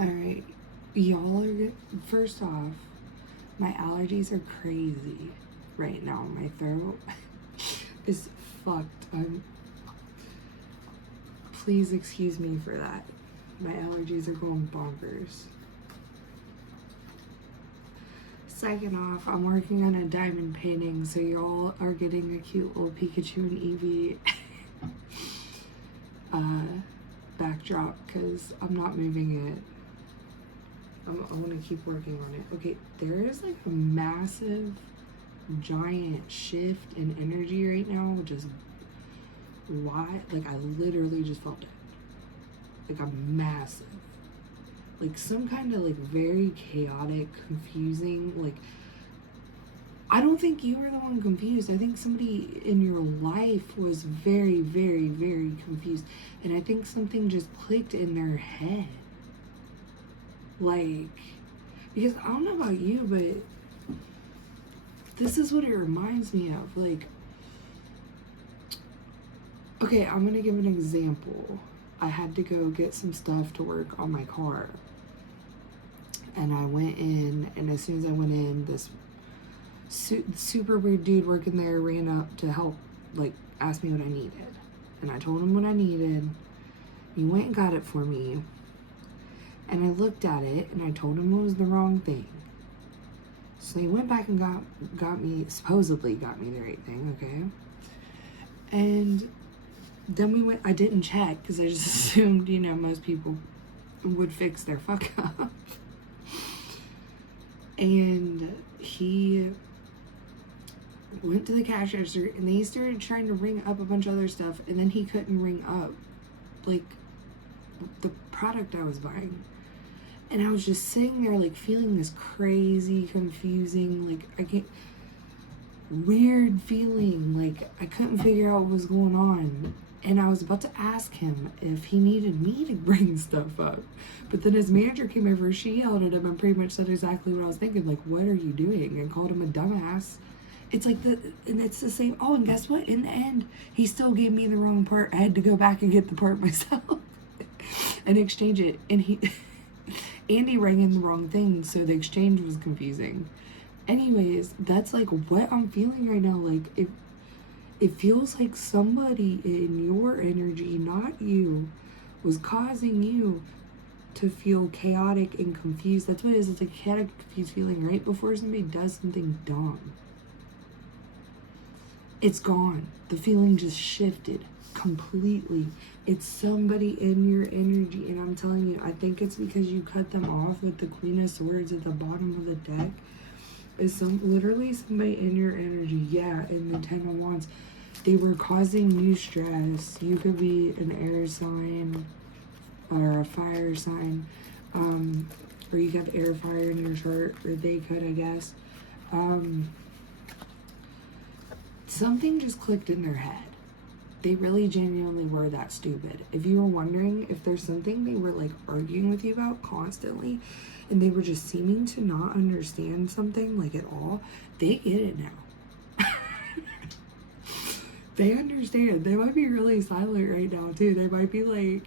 Alright, y'all are first off, my allergies are crazy right now. My throat is fucked. Please excuse me for that. My allergies are going bonkers. Second off, I'm working on a diamond painting, so y'all are getting a cute little Pikachu and Eevee backdrop because I'm not moving it. I want to keep working on it. Okay, there is like a massive, giant shift in energy right now, which is why, like, I literally just felt it. Like, a massive, like, some kind of, like, very chaotic, confusing, like, I don't think you were the one confused. I think somebody in your life was very, very, very confused. And I think something just clicked in their head. Like, because I don't know about you, but this is what it reminds me of. Like, okay, I'm gonna give an example. I had to go get some stuff to work on my car. And I went in, and as soon as I went in, this super weird dude working there ran up to help, like, ask me what I needed. And I told him what I needed. He went and got it for me. And I looked at it, and I told him it was the wrong thing. So he went back and got me, supposedly got me the right thing, okay? And then we went, I didn't check, because I just assumed, you know, most people would fix their fuck up. And he went to the cash register, and then he started trying to ring up a bunch of other stuff, and then he couldn't ring up, like, the product I was buying. And I was just sitting there, like, feeling this crazy, confusing, like, weird feeling, like, I couldn't figure out what was going on. And I was about to ask him if he needed me to bring stuff up. But then his manager came over, she yelled at him and pretty much said exactly what I was thinking, like, what are you doing? And called him a dumbass. It's like and it's the same. Oh, and guess what? In the end, he still gave me the wrong part. I had to go back and get the part myself and exchange it. And Andy rang in the wrong thing, so the exchange was confusing. Anyways, that's like what I'm feeling right now. Like, it feels like somebody in your energy, not you, was causing you to feel chaotic and confused. That's what it is. It's like a chaotic, confused feeling right before somebody does something dumb. It's gone. The feeling just shifted completely. It's somebody in your energy, and I'm telling you, I think it's because you cut them off with the Queen of Swords at the bottom of the deck. Is literally somebody in your energy. Yeah, in the Ten of Wands, they were causing you stress. You could be an air sign or a fire sign, or you have air, fire in your chart, or they could, I guess. Something just clicked in their head. They really genuinely were that stupid. If you were wondering if there's something they were like arguing with you about constantly, and they were just seeming to not understand something like at all, they get it now. They understand. They might be really silent right now too. They might be like,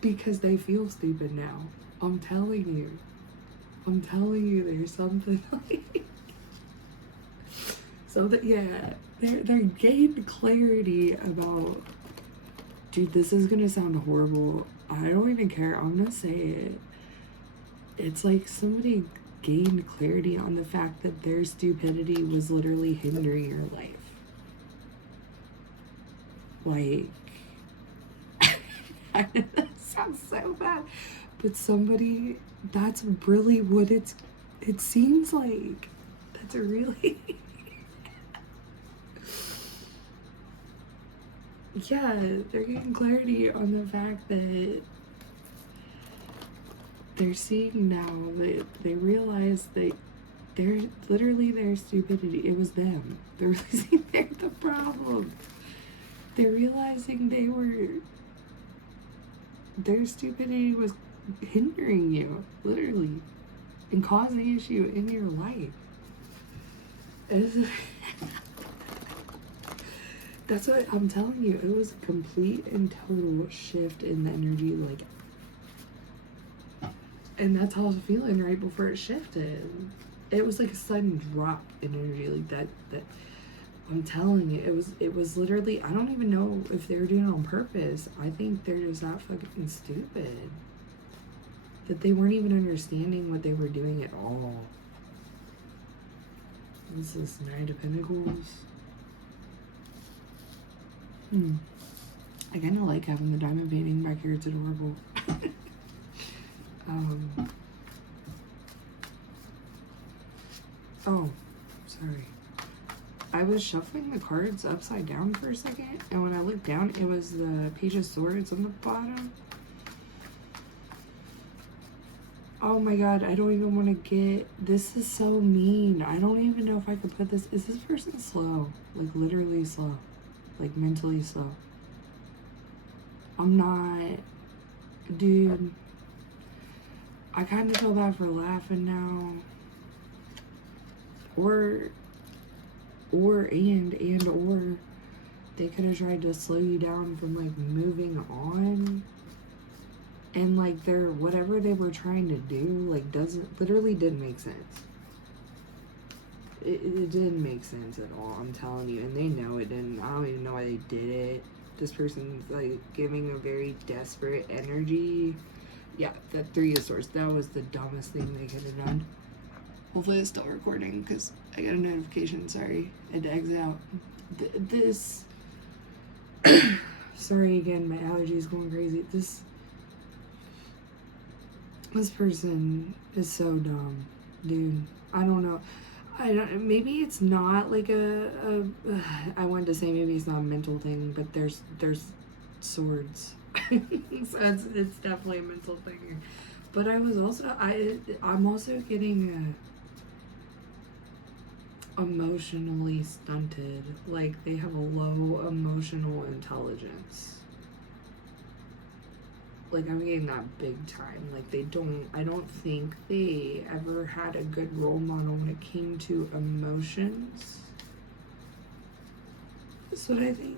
because they feel stupid now. I'm telling you. There's something like, so that, yeah, they're gained clarity about, dude, this is gonna sound horrible. I don't even care. I'm gonna say it. It's like somebody gained clarity on the fact that their stupidity was literally hindering your life. Like, that sounds so bad, but somebody, that's really what it seems like. That's really yeah, they're getting clarity on the fact that they're seeing now, that they realize that they're literally their stupidity. It was them. They're realizing they're the problem. They're realizing their stupidity was hindering you, literally, and causing issue in your life. That's what I'm telling you. It was a complete and total shift in the energy, like, and that's how I was feeling right before it shifted. It was like a sudden drop in energy, like that I'm telling you, it was literally, I don't even know if they were doing it on purpose. I think they're just that fucking stupid. That they weren't even understanding what they were doing at all. This is Knight of Pentacles. I kind of like having the diamond painting back here. It's adorable. Oh, sorry. I was shuffling the cards upside down for a second, and when I looked down, it was the Page of Swords on the bottom. Oh my god, I don't even want to get... This is so mean. I don't even know if I could put this... Is this person slow? Like, literally slow. Like, mentally slow. I'm not... Dude. I kind of feel bad for laughing now. Or they could have tried to slow you down from, like, moving on. And, like, whatever they were trying to do, like, literally didn't make sense. It didn't make sense at all, I'm telling you. And they know it didn't. I don't even know why they did it. This person's, like, giving a very desperate energy. Yeah, that Three of Swords, that was the dumbest thing they could have done. Hopefully it's still recording, because I got a notification, sorry. I had to exit out. This... Sorry again, my allergies going crazy. This person is so dumb, dude. I don't know. Maybe it's not like I wanted to say maybe it's not a mental thing, but there's swords. So it's definitely a mental thing. But I'm also getting emotionally stunted. Like, they have a low emotional intelligence. Like, I'm getting that big time. Like, I don't think they ever had a good role model when it came to emotions. That's what I think.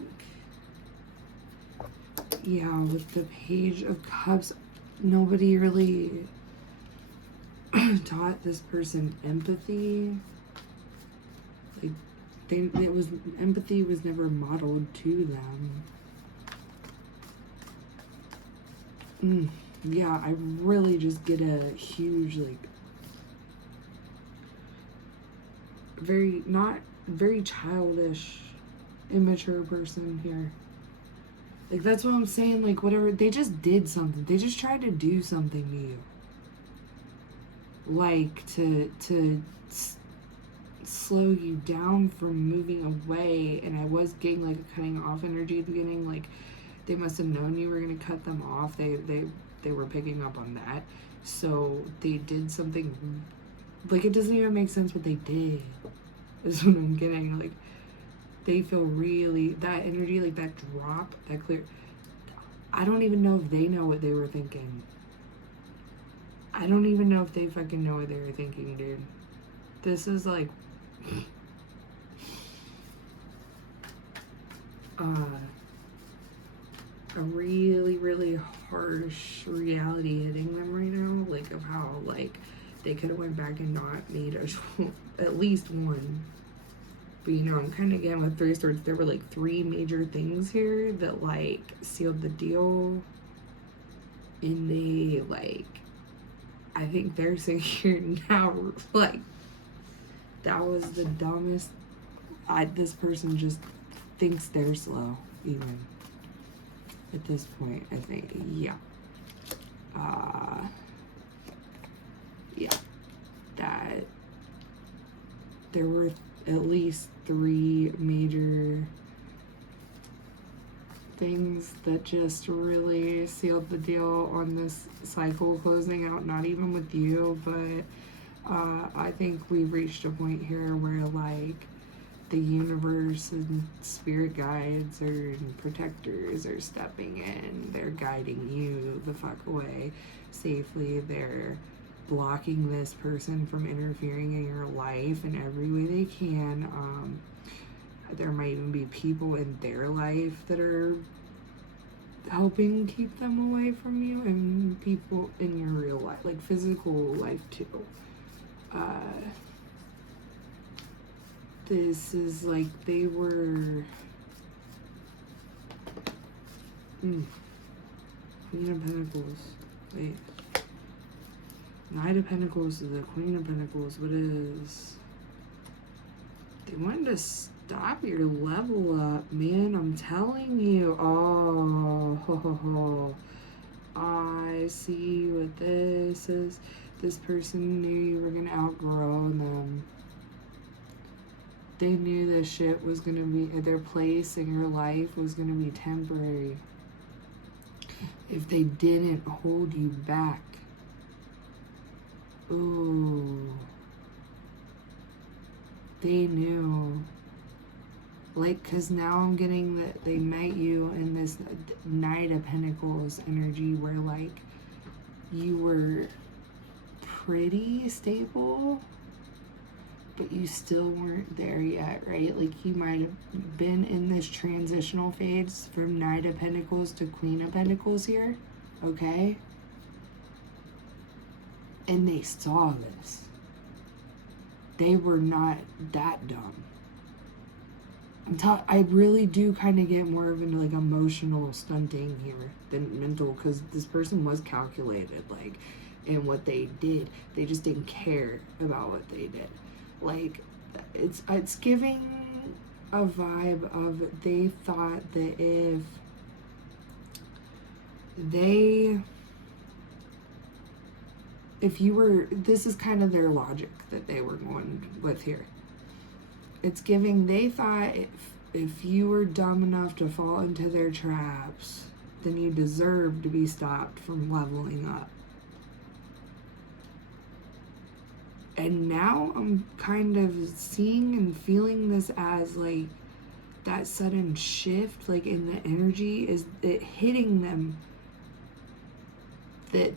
Yeah, with the Page of Cups, nobody really taught this person empathy. Like, empathy was never modeled to them. Yeah, I really just get a huge, like, not very childish, immature person here. Like, that's what I'm saying. Like, whatever, they just did something. They just tried to do something to you. Like, to slow you down from moving away. And I was getting, like, a cutting off energy at the beginning. Like, they must have known you were going to cut them off. They were picking up on that. So they did something, like, it doesn't even make sense what they did, is what I'm getting. Like, they feel really, that energy, like, that drop, that clear, I don't even know if they know what they were thinking. I don't even know if they fucking know what they were thinking, dude. This is, like, a really, really harsh reality hitting them right now, like, of how, like, they could have went back and not made at least one. But, you know, I'm kind of getting with Three Swords, there were, like, 3 major things here that, like, sealed the deal. And they, like, I think they're secure now. Like, that was the dumbest. This person just thinks they're slow, even. At this point, I think, yeah. Yeah. That there were at least 3 major things that just really sealed the deal on this cycle closing out, not even with you, but I think we've reached a point here where, like, the universe and spirit guides and protectors are stepping in. They're guiding you the fuck away safely. They're blocking this person from interfering in your life in every way they can. there might even be people in their life that are helping keep them away from you, and people in your real life, like physical life too. This is like they were Queen of Pentacles. Wait. Knight of Pentacles to the Queen of Pentacles. What is? They wanted to stop your level up, man. I'm telling you. Oh, ho, ho, ho. I see what this is. This person knew you were going to outgrow them. They knew this shit was going to be, their place in your life was going to be temporary. If they didn't hold you back. Ooh. They knew. Like, because now I'm getting that they met you in this Knight of Pentacles energy where, like, you were pretty stable, but you still weren't there yet, right? Like, you might have been in this transitional phase from Knight of Pentacles to Queen of Pentacles here, okay? And they saw this. They were not that dumb. I really do kind of get more of into like emotional stunting here than mental, because this person was calculated, like, in what they did. They just didn't care about what they did. Like, it's giving a vibe of they thought that if you were, this is kind of their logic that they were going with here. It's giving, they thought if you were dumb enough to fall into their traps, then you deserve to be stopped from leveling up. And now I'm kind of seeing and feeling this as like that sudden shift, like in the energy, is it hitting them that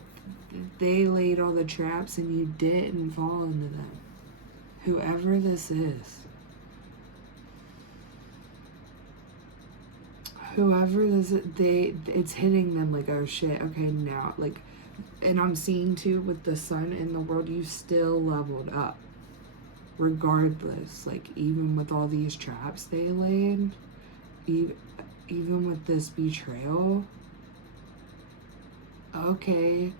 they laid all the traps and you didn't fall into them. Whoever this is. Whoever this is, it's hitting them like, oh shit, okay, now, like, and I'm seeing too with the sun in the world, you still leveled up. Regardless, like, even with all these traps they laid, even with this betrayal. Okay,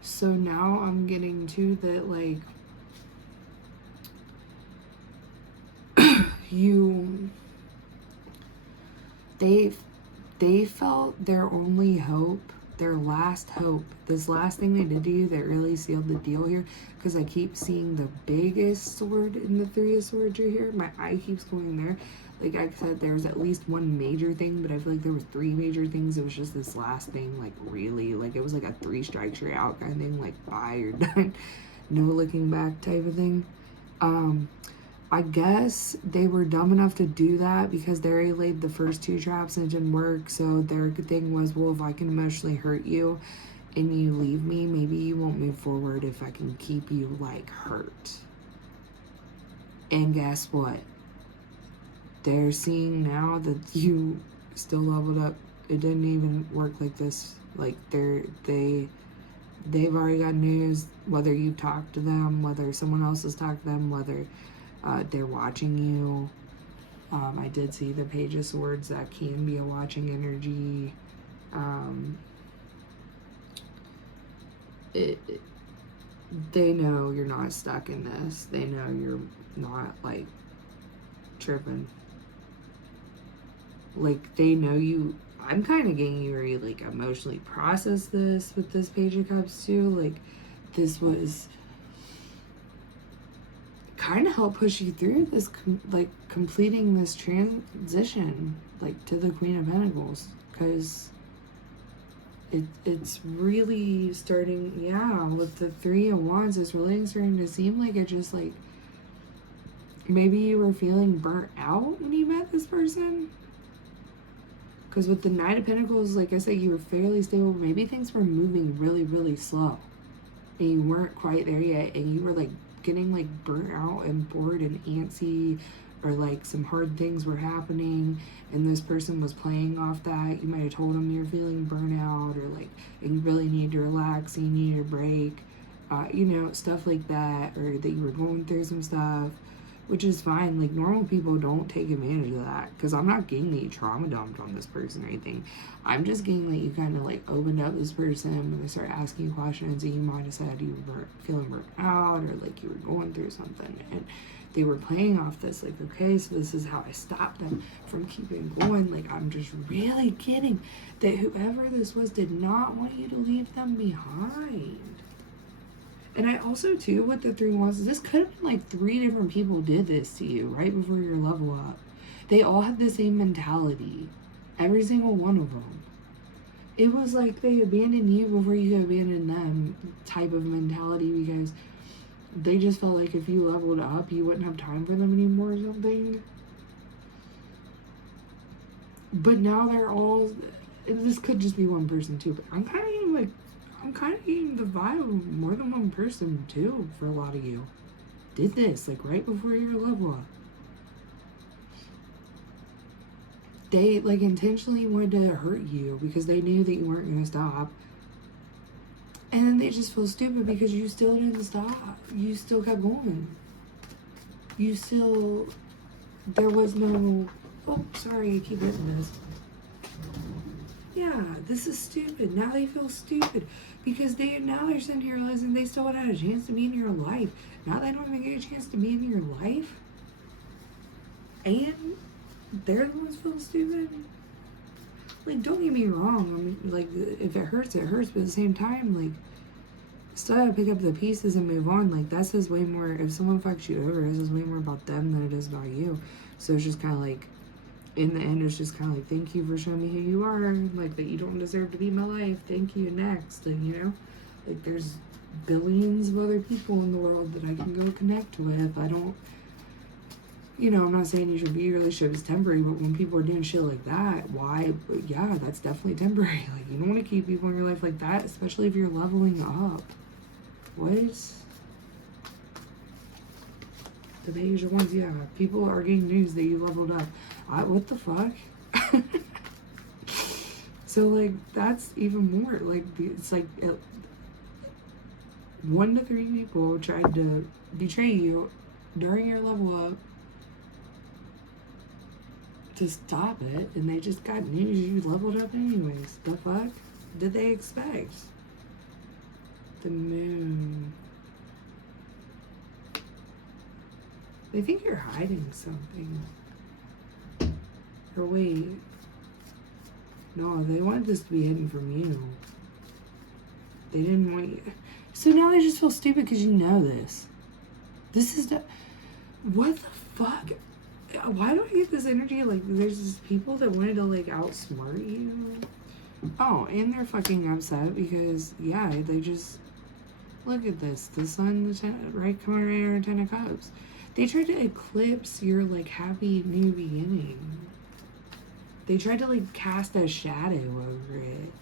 so now I'm getting to that, like, they felt their only hope, their last hope, this last thing they did to you that really sealed the deal here, because I keep seeing the biggest sword in the Three of Swords right here. My eye keeps going there. Like I said, there's at least one major thing, but I feel like there was three major things. It was just this last thing, like, really, like, it was like a 3 strikes you're out kind of thing, like, bye, you're done, no looking back type of thing. I guess they were dumb enough to do that because they already laid the first 2 traps and it didn't work. So their thing was, well, if I can emotionally hurt you and you leave me, maybe you won't move forward if I can keep you, like, hurt. And guess what? They're seeing now that you still leveled up. It didn't even work like this. Like, they've already got news, whether you talk to them, whether someone else has talked to them, whether they're watching you. I did see the Page of Swords. That can be a watching energy. They know you're not stuck in this. They know you're not, like, tripping. Like, they know you. I'm kind of getting you already, like, emotionally process this with this Page of Cups too. Like, this was kind of help push you through this, like, completing this transition, like, to the Queen of Pentacles, because it's really starting, yeah, with the 3 of Wands, it's really starting to seem like it just, like, maybe you were feeling burnt out when you met this person, because with the Knight of Pentacles, like I said, you were fairly stable. Maybe things were moving really, really slow, and you weren't quite there yet, and you were, like, getting, like, burnt out and bored and antsy or like some hard things were happening and this person was playing off that. You might have told them you're feeling burnout, or like you really need to relax, you need a break, you know, stuff like that, or that you were going through some stuff, which is fine. Like, normal people don't take advantage of that, because I'm not getting that you trauma dumped on this person or anything. I'm just getting that you kind of like opened up this person and they start asking you questions, and you might have said you were feeling burnt out, or like you were going through something, and they were playing off this, like, okay, so this is how I stop them from keeping going. Like, I'm just really getting that whoever this was did not want you to leave them behind. And I also, too, with the 3 wands, this could have been like 3 different people did this to you right before your level up. They all had the same mentality. Every single one of them. It was like they abandoned you before you could abandon them type of mentality, because they just felt like if you leveled up, you wouldn't have time for them anymore or something. But now they're all, this could just be one person too, but I'm kind of getting the vibe of more than one person too, for a lot of you. Did this, like, right before your level up. They, like, intentionally wanted to hurt you because they knew that you weren't going to stop. And then they just feel stupid because you still didn't stop. You still kept going. You still, there was no, oh, sorry, I keep hitting this. Yeah, this is stupid. Now they feel stupid because now they're sitting here realizing they still would have had a chance to be in your life. Now they don't even get a chance to be in your life. And they're the ones feeling stupid. Like, don't get me wrong. I mean, like, if it hurts, it hurts. But at the same time, like, still gotta pick up the pieces and move on. Like, this is way more, if someone fucks you over, this is way more about them than it is about you. So it's just kind of like, in the end, it's just kind of like, thank you for showing me who you are. Like, that you don't deserve to be in my life. Thank you, next. And, you know, like, there's billions of other people in the world that I can go connect with. I don't, you know, I'm not saying you should be your relationship is temporary, but when people are doing shit like that, why? Yeah, that's definitely temporary. Like, you don't want to keep people in your life like that, especially if you're leveling up. What? The major ones, yeah. People are getting news that you leveled up. What the fuck? So, like, that's even more. Like, it's like 1 to 3 people tried to betray you during your level up to stop it, and they just got news you leveled up anyways. The fuck did they expect? The moon. They think you're hiding something. Or wait. No, they wanted this to be hidden from you. They didn't want you. So now they just feel stupid because you know this. This is the... What the fuck? Why do I get this energy? Like, there's just people that wanted to, like, outsmart you. Oh, and they're fucking upset because, yeah, they just... Look at this. The sun, right, coming right here in 10 of Cups. They tried to eclipse your, like, happy new beginning. They tried to, like, cast a shadow over it.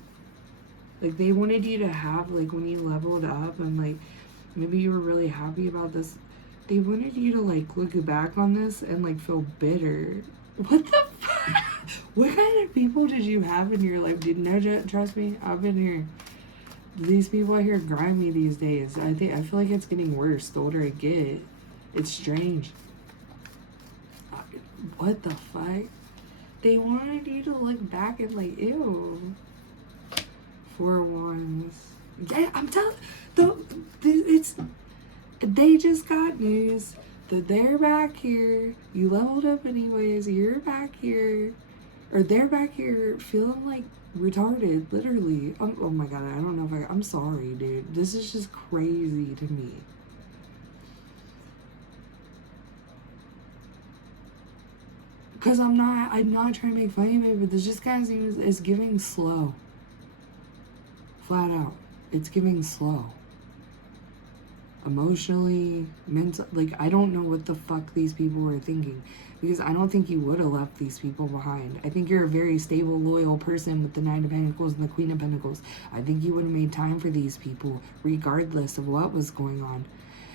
Like, they wanted you to have, like, when you leveled up and, like, maybe you were really happy about this, they wanted you to, like, look back on this and, like, feel bitter. What the fuck? What kind of people did you have in your life? Trust me, I've been here. These people out here grind me these days. I feel like it's getting worse the older I get. It's strange. What the fuck? They wanted you to look back and, like, ew. 4 wands. Yeah, I'm telling it's they just got news that they're back here. You leveled up anyways. You're back here, or they're back here feeling like retarded, literally. Oh my god, I don't know if I'm sorry, dude. This is just crazy to me. Because I'm not trying to make fun of it, but this just kind of seems, it's giving slow. Flat out. It's giving slow. Emotionally, mental, like, I don't know what the fuck these people were thinking. Because I don't think you would have left these people behind. I think you're a very stable, loyal person with the 9 of Pentacles and the Queen of Pentacles. I think you would have made time for these people, regardless of what was going on.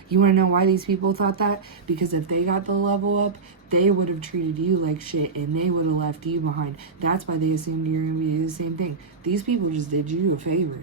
You want to know why these people thought that? Because if they got the level up, they would have treated you like shit and they would have left you behind. That's why they assumed you're going to be the same thing. These people just did you a favor.